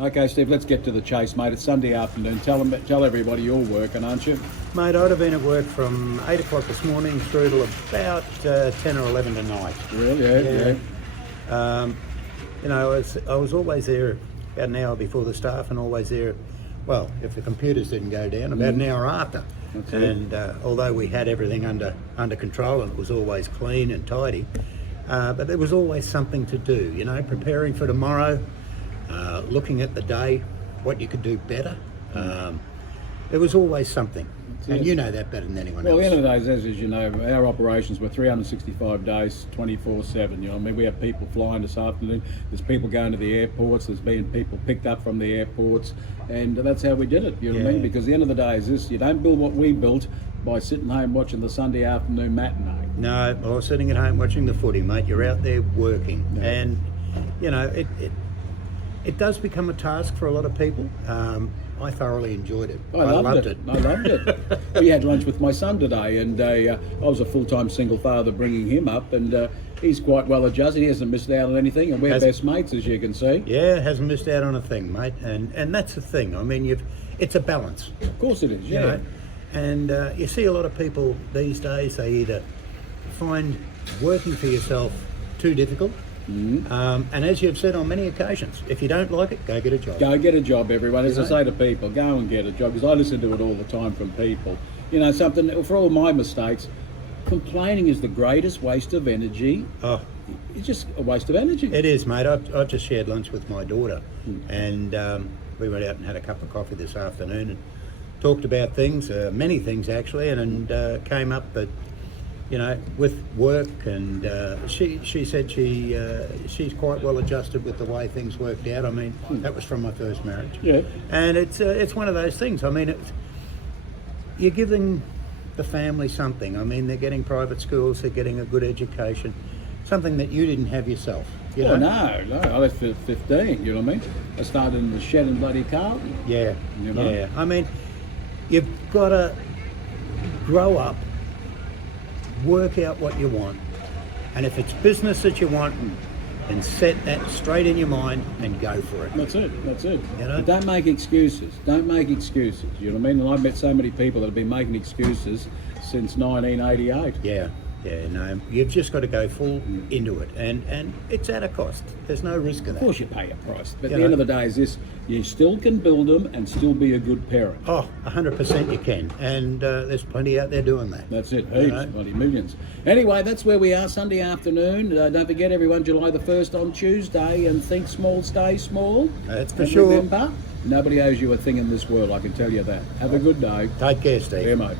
Okay, Steve, let's get to the chase, mate. It's Sunday afternoon. Tell everybody you're working, aren't you? Mate, I'd have been at work from 8 o'clock this morning through to about 10 or 11 tonight. Really? Yeah. I was always there about an hour before the staff and always there, well, if the computers didn't go down, about an hour after. That's it. And although we had everything under control and it was always clean and tidy, but there was always something to do, preparing for tomorrow, looking at the day, what you could do better. There was always something. And you know that better than anyone else. Well, at the end of the day, as you know, our operations were 365 days, 24/7. I mean, we have people flying this afternoon. There's people going to the airports. There's been people picked up from the airports, and that's how we did it. You know what I mean? Because the end of the day is this: you don't build what we built by sitting home watching the Sunday afternoon matinee. No, or sitting at home watching the footy, mate. You're out there working, and it does become a task for a lot of people. I thoroughly enjoyed it. I loved it. We had lunch with my son today, and I was a full-time single father bringing him up, and he's quite well adjusted. He hasn't missed out on anything, and we're best mates, as you can see. Yeah, hasn't missed out on a thing, mate. And that's the thing. I mean, it's a balance. Of course it is, yeah. You know? And you see a lot of people these days, they either find working for yourself too difficult, and as you've said on many occasions, if you don't like it, go get a job. Go get a job, everyone. As I say to people, go and get a job, because I listen to it all the time from people. Something, for all my mistakes, complaining is the greatest waste of energy. Oh, it's just a waste of energy. it is, mate. I've just shared lunch with my daughter, and we went out and had a cup of coffee this afternoon and talked about things, many things actually, and came up that, with work, and she said she's quite well adjusted with the way things worked out. I mean, that was from my first marriage. Yeah. And it's one of those things. I mean, you're giving the family something. I mean, they're getting private schools, they're getting a good education, something that you didn't have yourself. No, I left at 15, you know what I mean? I started in the shed in bloody Carlton. Yeah, You know? yeah. I mean, you've got to grow up, work out what you want, and if it's business that you want, then set that straight in your mind and go for it. That's it. know? Don't make excuses. You know what I mean? And I've met so many people that have been making excuses since 1988. Yeah, no, you've just got to go full into it, and it's at a cost. There's no risk of that. Of course you pay a price, but at the end of the day is this: you still can build them and still be a good parent. Oh, 100% you can, and there's plenty out there doing that. That's it, heaps, bloody millions. Anyway, that's where we are Sunday afternoon. Don't forget, everyone, July the 1st on Tuesday, and think small, stay small. That's for And sure. Remember, nobody owes you a thing in this world, I can tell you that. Have a good day. Take care, Steve. Yeah, mate.